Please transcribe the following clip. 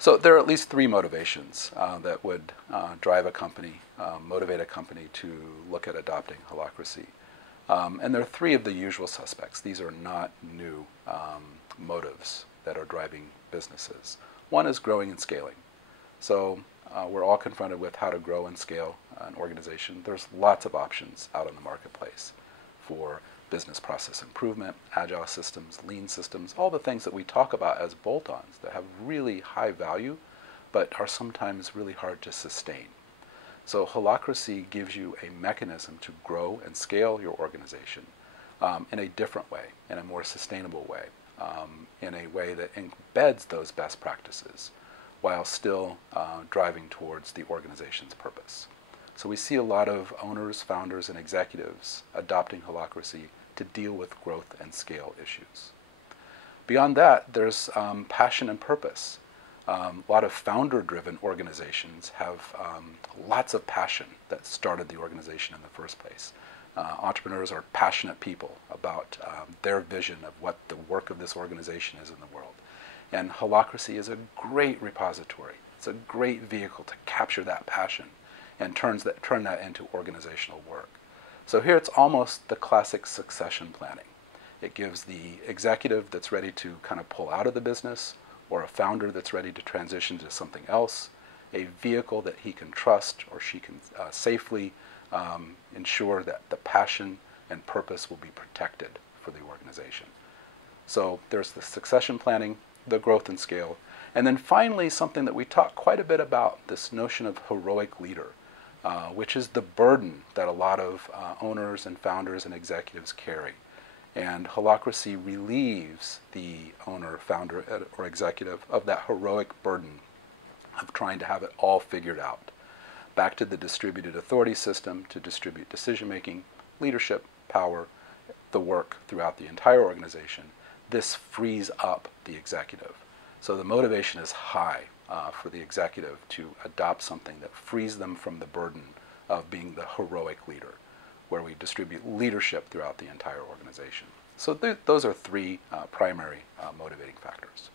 So there are at least three motivations that would drive a company, motivate a company to look at adopting Holacracy. And there are three of the usual suspects. These are not new motives that are driving businesses. One is growing and scaling. So we're all confronted with how to grow and scale an organization. There's lots of options out in the marketplace for business process improvement, agile systems, lean systems, all the things that we talk about as bolt-ons that have really high value but are sometimes really hard to sustain. So Holacracy gives you a mechanism to grow and scale your organization in a different way, in a more sustainable way, in a way that embeds those best practices while still driving towards the organization's purpose. So we see a lot of owners, founders, and executives adopting Holacracy to deal with growth and scale issues. Beyond that, there's passion and purpose. A lot of founder-driven organizations have lots of passion that started the organization in the first place. Entrepreneurs are passionate people about their vision of what the work of this organization is in the world. And Holacracy is a great repository. It's a great vehicle to capture that passion and turn that into organizational work. So here it's almost the classic succession planning. It gives the executive that's ready to kind of pull out of the business, or a founder that's ready to transition to something else, a vehicle that he can trust or she can safely ensure that the passion and purpose will be protected for the organization. So there's the succession planning, the growth and scale, and then finally something that we talk quite a bit about, this notion of heroic leader, which is the burden that a lot of owners and founders and executives carry. And Holacracy relieves the owner, founder, or executive of that heroic burden of trying to have it all figured out. Back to the distributed authority system to distribute decision-making, leadership, power, the work throughout the entire organization. This frees up the executive. So the motivation is high for the executive to adopt something that frees them from the burden of being the heroic leader, where we distribute leadership throughout the entire organization. So those are three primary motivating factors.